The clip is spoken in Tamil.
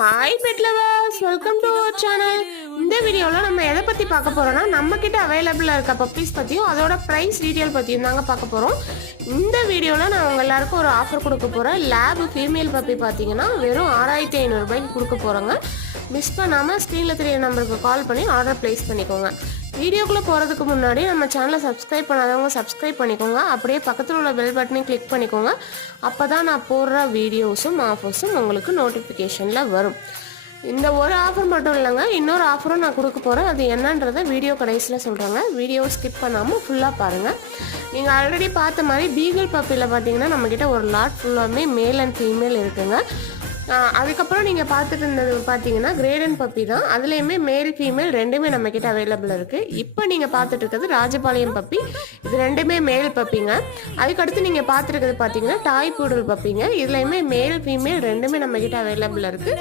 Hi pet lovers, welcome to our channel. இந்த வீடியோவில் நம்ம எதை பற்றி பார்க்க போகிறோம்னா, நம்மக்கிட்ட அவைலபிளாக இருக்க பப்பீஸ் பற்றியும் அதோட ப்ரைஸ் டீட்டெயில் பற்றியும் தாங்க பார்க்க போகிறோம். இந்த வீடியோவில் நான் உங்கள் எல்லாருக்கும் ஒரு ஆஃபர் கொடுக்க போகிறேன். லேப் ஃபீமேல் பப்பி பார்த்தீங்கன்னா வெறும் 6500 ரூபாய்க்கு கொடுக்க போகிறோங்க. மிஸ் பண்ணாமல் ஸ்க்ரீனில் தெரிய நம்பருக்கு கால் பண்ணி ஆர்டர் ப்ளேஸ் பண்ணிக்கோங்க. வீடியோக்குள்ளே போகிறதுக்கு முன்னாடி நம்ம சேனலை சப்ஸ்கிரைப் பண்ணாதவங்க சப்ஸ்கிரைப் பண்ணிக்கோங்க. அப்படியே பக்கத்தில் உள்ள பெல் பட்டனையும் கிளிக் பண்ணிக்கோங்க. அப்போ தான் நான் போடுற வீடியோஸும் ஆஃபர்ஸும் உங்களுக்கு நோட்டிஃபிகேஷனில் வரும். இந்த ஒரு ஆஃபர் மட்டும் இல்லைங்க, இன்னொரு ஆஃபரும் நான் கொடுக்க போகிறேன். அது என்னன்றதை வீடியோ கடைசியில் சொல்கிறாங்க. வீடியோவை ஸ்கிப் பண்ணாமல் ஃபுல்லாக பாருங்கள். நீங்கள் ஆல்ரெடி பார்த்த மாதிரி பீகிள் பப்பியில் பார்த்தீங்கன்னா நம்மக்கிட்ட ஒரு லாட் ஃபுல்லாமே மேல் அண்ட் ஃபீமேல் இருக்குங்க. அதுக்கப்புறம் நீங்கள் பார்த்துட்டு இருந்தது பார்த்தீங்கன்னா கிரேடன் பப்பி தான். அதுலேயுமே மேல் ஃபீமேல் ரெண்டுமே நம்மக்கிட்ட அவைலபிள் இருக்குது. இப்போ நீங்கள் பார்த்துட்டு இருக்கிறது ராஜபாளையம் பப்பி. இது ரெண்டுமே மேல் பப்பிங்க. அதுக்கடுத்து நீங்கள் பார்த்துருக்கிறது பார்த்தீங்கன்னா டாய் பூடல் பப்பிங்க. இதுலேயுமே மேல் ஃபீமேல் ரெண்டுமே நம்மக்கிட்ட அவைலபிள் இருக்குது.